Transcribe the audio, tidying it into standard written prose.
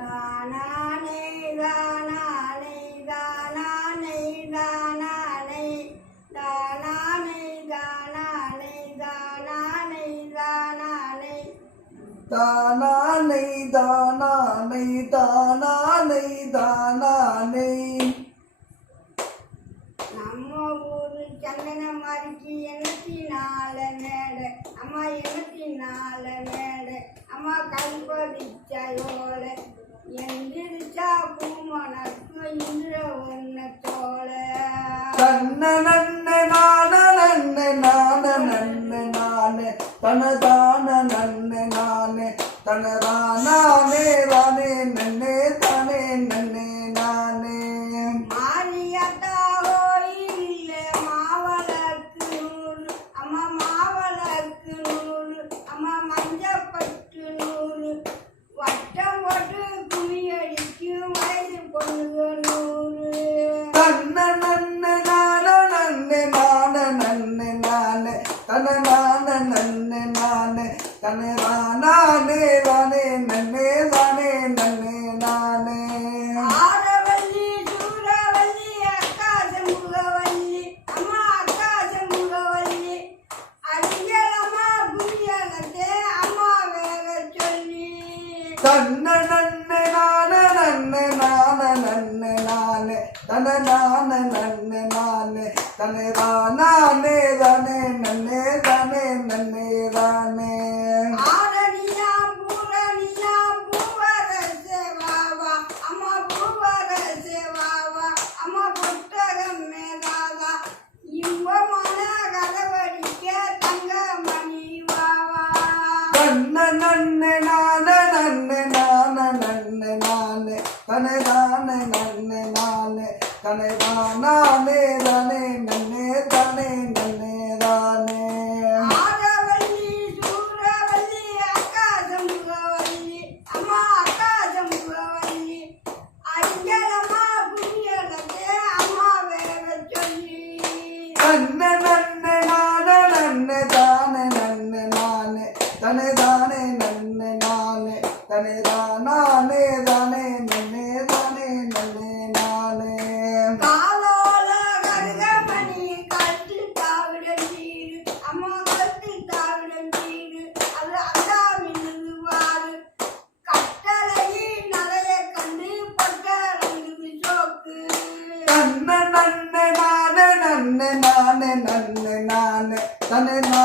தானானே தானானே தானானே தானானே தானானே தானானே தானானே தானானே தானானை தானானை தானானை தானானை. நம்ம ஊரு சந்தன மாறிக்கு 84 மேடை அம்மா 84 மேடை அம்மா கல்பதிச்சோல எந்திரிச்சா பூமனக்கு இந்திர ஒன்னத்தோல தன்ன நன்ன நான நன்ன நான நன்ன நானே தனதான நன்ன நானே தனதானே தானே நன்னே தானே நன்னே நானே. மாரியாத்தா கோயில்ல மாவளக்கு நூறு அம்மா மாவளக்கு நூறு அம்மா மஞ்சப்பட்டு நூறு வட்டம் போட்டு குமியடிக்கும் வயது பொண்ணுங்க நூறு தன்ன நன்ன நான நன்ன நான நன்ன நானே தனதான நன்ன நானே தனதானே தானே நன்னே தானே நன்னே நானே. ஆரவல்லி சூரவல்லி அக்காச முகவல்லி அம்மா அக்காச முகவல்லி அடிகளம்மா குமியலத்தே அம்மா வேற சொல்லி தன்ன நன்ன நான நன்ன நான நன்ன நானே தனதான நன்ன நானே தனதானே தானே நன்னே தானே நன்னே தானே. ஆரணியா பூரணியா பூவரசே வாவா அம்மா பூவரசே வாவா அம்மா புத்தகம் மேலாதா இன்பமான கதவடிக்க தங்கமணி வாவா தன்ன நன்ன நான நன்ன நான நன்ன நானே தனதான நன்ன நானே தனதானே தானே நன்னே தானே நன்னே தானே. ஆரவல்லி சூரவல்லி அக்காச முகவல்லி அம்மா அக்காச முகவல்லி அடிகளம்மா குமியலத்தே அம்மா வேற சொல்லி தன்ன நன்ன நான நன்ன தானே நன்ன நானே தனதானே நன்ன நானே தனதானே தானே நன்னே தானே நன்னே நானே. காலோல கருகமணி கட்டு தாவிடம் தீரு அம்மா கட்டு தாவிடம் தீரு அது அந்தா மின்னுவாரு கட்டளையி நலைய கண்டு பொட்டரங்கு சோக்கு தன்ன நன்ன நான நன்ன நானே நன்ன நானே தனதானே